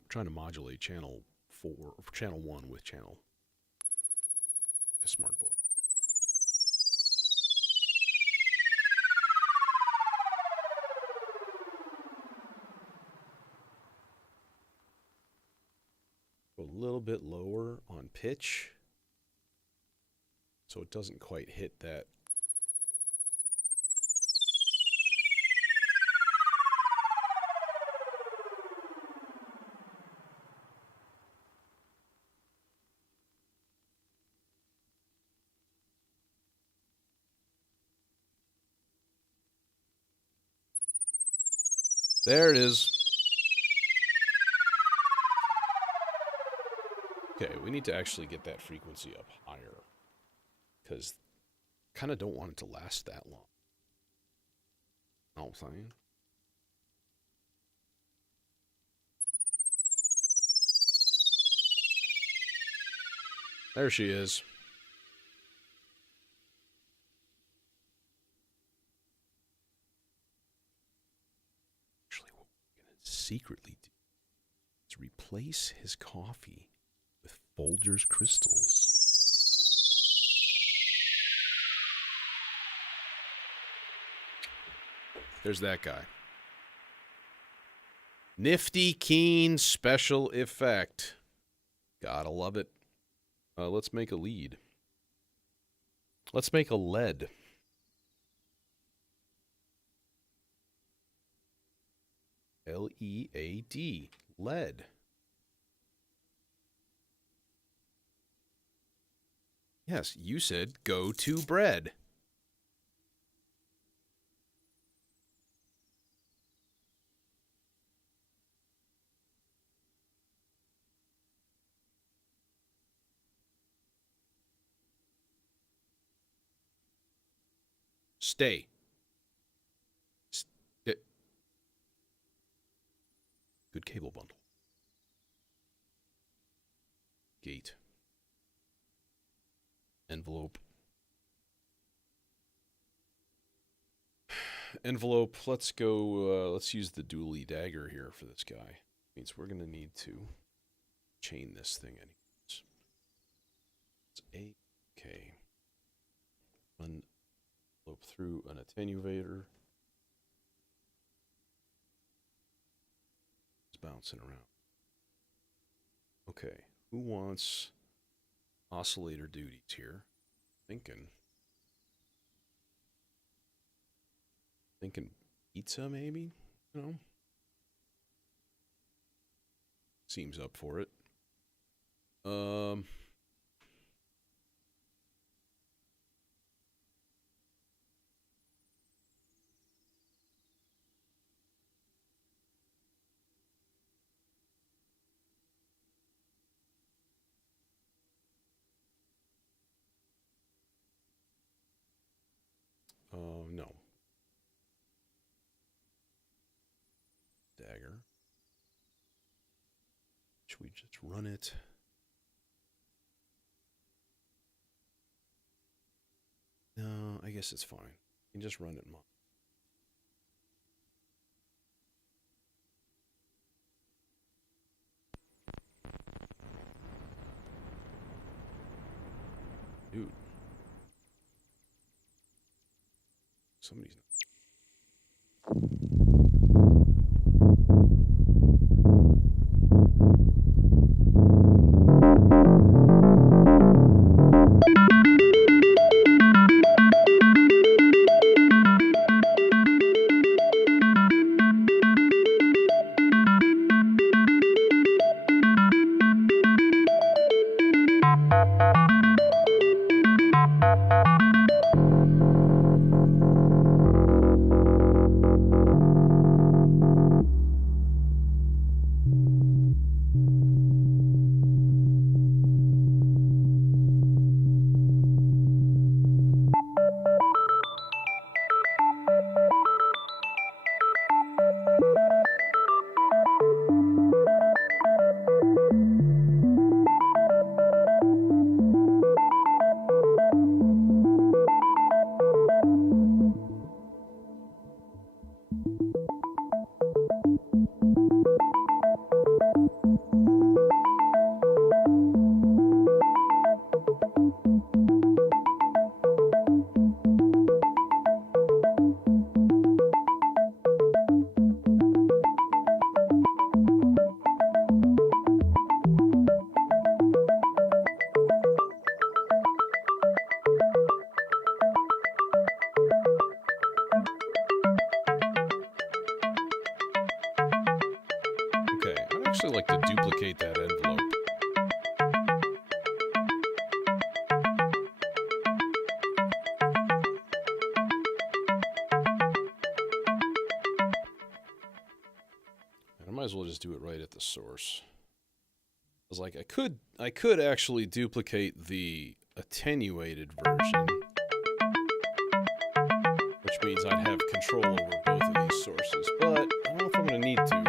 Trying to modulate channel 4, or channel 1 with channel. A smart boy. Go a little bit lower on pitch, so it doesn't quite hit that. There it is. Okay, we need to actually get that frequency up higher, because kind of don't want it to last that long. Know what I'm saying? There she is. Actually, what we're going to secretly do is replace his coffee with Folgers crystals. There's that guy. Nifty, keen, special effect. Gotta love it. Let's make a lead. Let's make a lead. L-E-A-D. Lead. Yes, you said go to bread. Stay. Good cable bundle. Gate. Envelope. Envelope. Let's go. Let's use the dually dagger here for this guy. Means we're gonna need to chain this thing anyways. It's okay. Envelope through an attenuator. It's bouncing around. Okay, who wants oscillator duties here? Thinking pizza, maybe? No. Seems up for it. No. Dagger. Should we just run it? No, I guess it's fine. You can just run it. Dude. Somebody's. actually like to duplicate that envelope. And I might as well just do it right at the source. I was like, I could actually duplicate the attenuated version, which means I'd have control over both of these sources, but I don't know if I'm going to need to.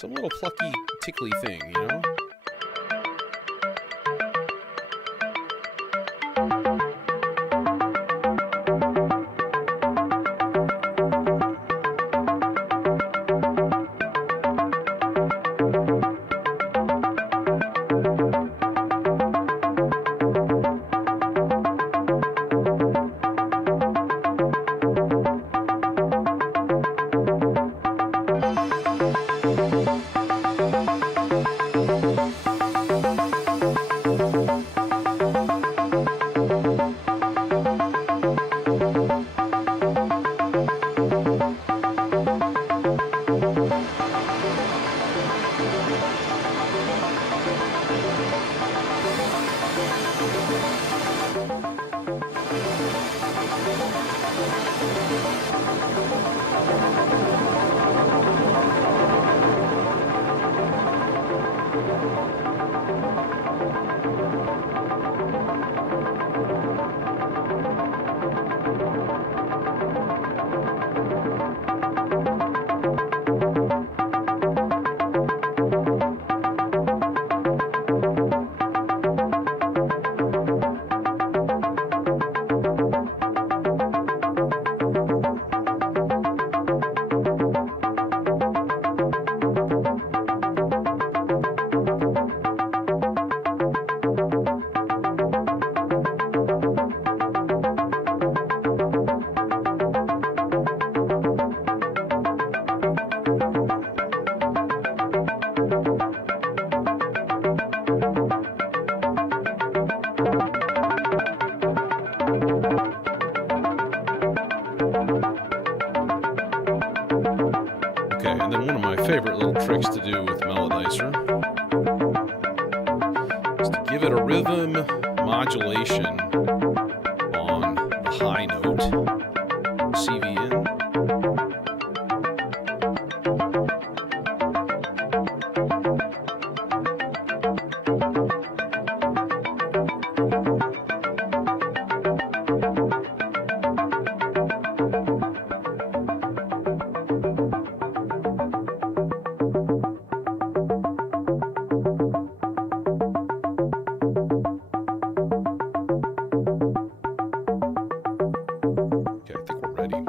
Some little plucky, tickly thing, you know? Okay, and then one of my favorite little tricks to do with Melodicer is to give it a rhythm modulation on the high note, CVN. Okay, I think we're ready.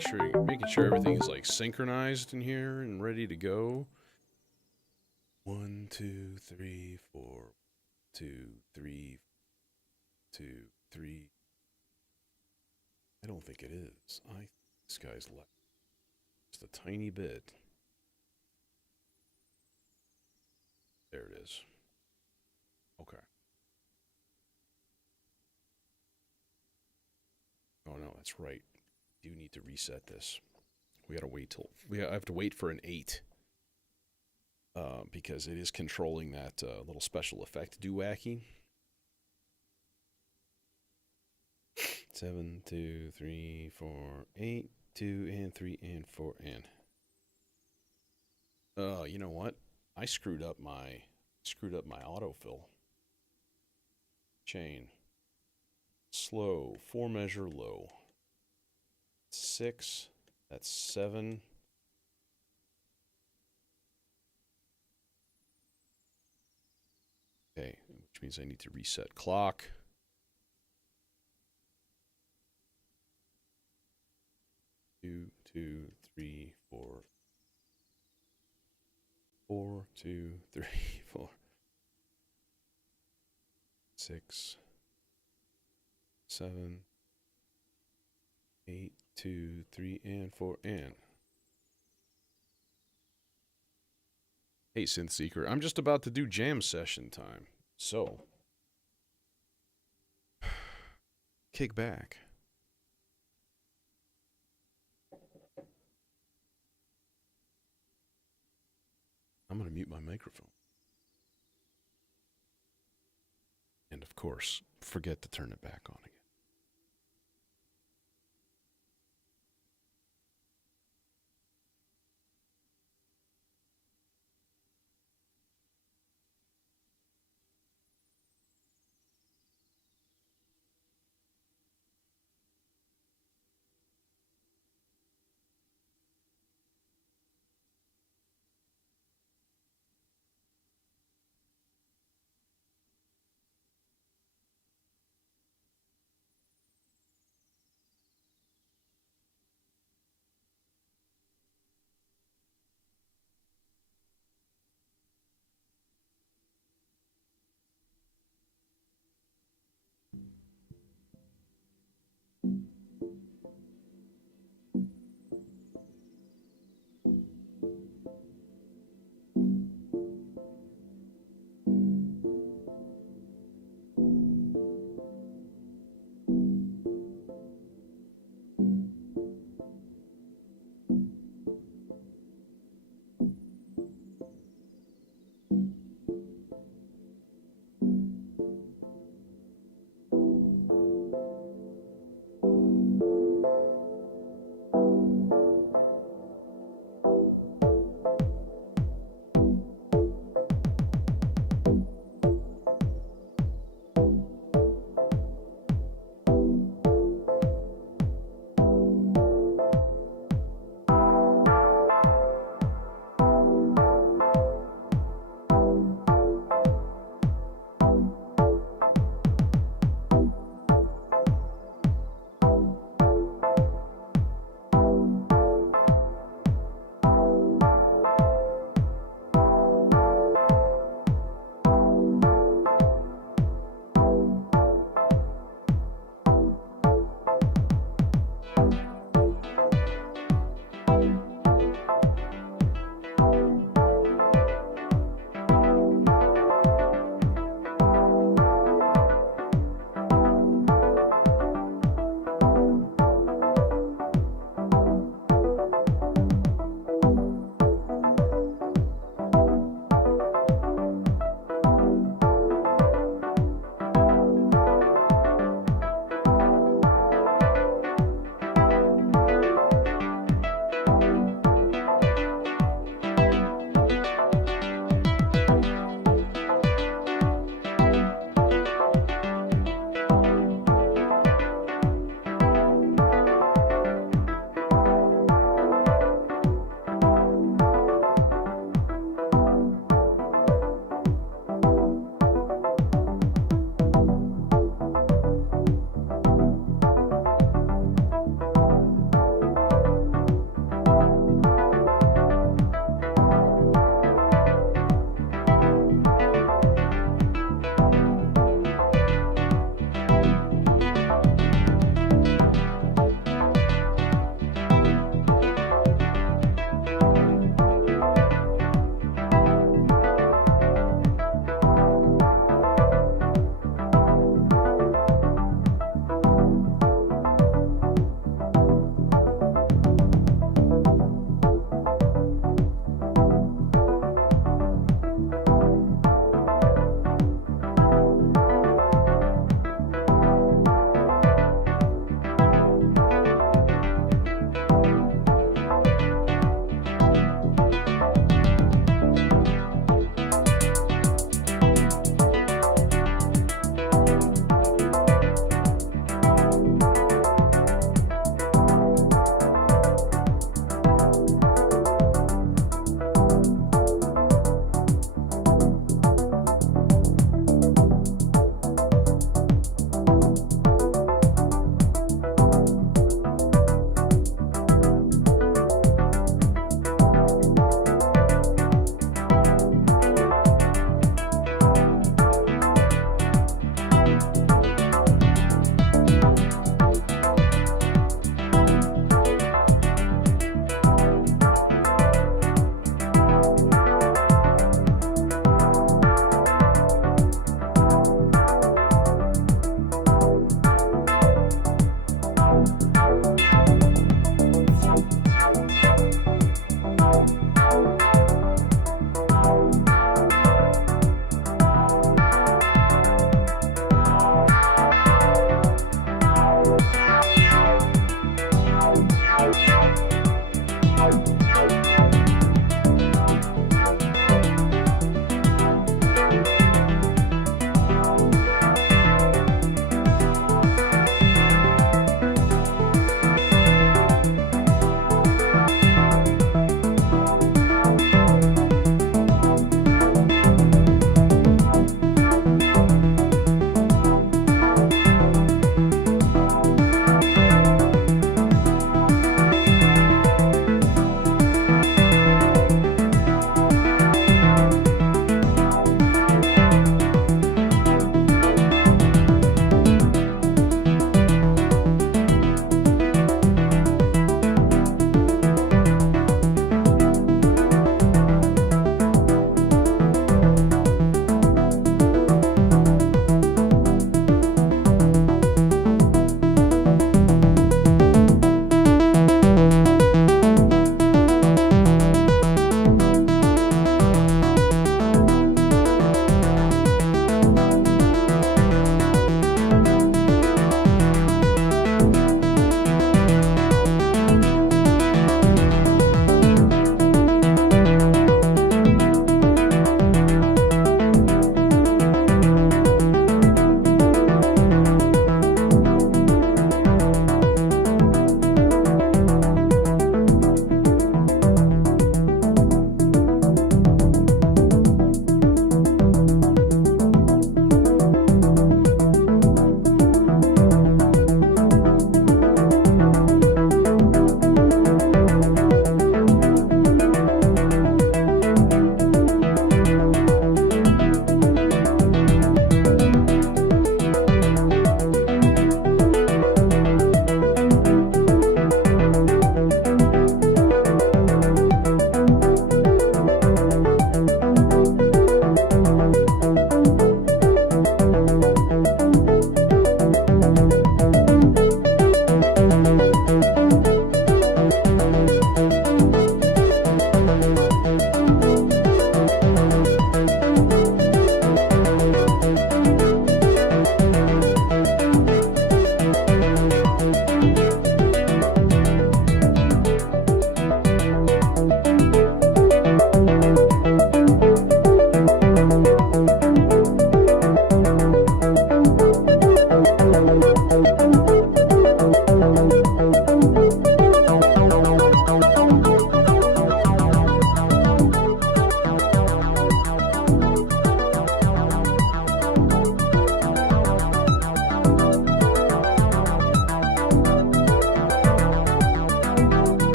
Okay, making sure everything is like synchronized in here and ready to go. 1, 2, 3, 4. 2, 3, 2, 3. I don't think it is. This guy's left just a tiny bit. There it is. Okay. Oh no, that's right. Do need to reset this. We gotta wait till I have to wait for an 8. Because it is controlling that little special effect do-wacky. 7, 2, 3, 4, 8, 2, and 3, and 4, and. You know what? I screwed up my autofill. Chain. Slow. 4 measure low. 6. That's 7. Okay, which means I need to reset clock. 2, 2, 3, 4. 4, 2, 3, 4. 6, 7, 8, 2, 3, and 4, and. Hey, Synth Seeker, I'm just about to do jam session time, so kick back. I'm going to mute my microphone. And of course, forget to turn it back on again.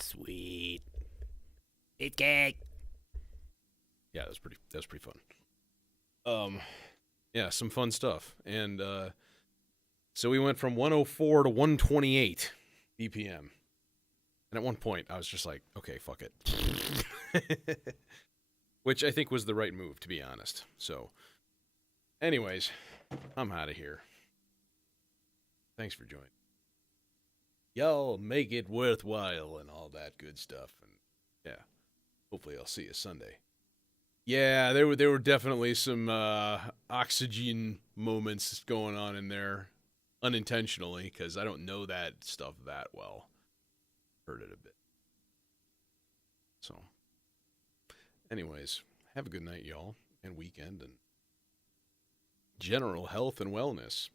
Sweet. Eat cake. Yeah, that was pretty fun. Yeah, some fun stuff. And so we went from 104 to 128 BPM. And at one point, I was just like, okay, fuck it. Which I think was the right move, to be honest. So, anyways, I'm out of here. Thanks for joining. Y'all make it worthwhile and all that good stuff. And yeah, hopefully I'll see you Sunday. Yeah, there were definitely some oxygen moments going on in there, unintentionally, because I don't know that stuff that well. Heard it a bit. So, anyways, have a good night, y'all, and weekend, and general health and wellness.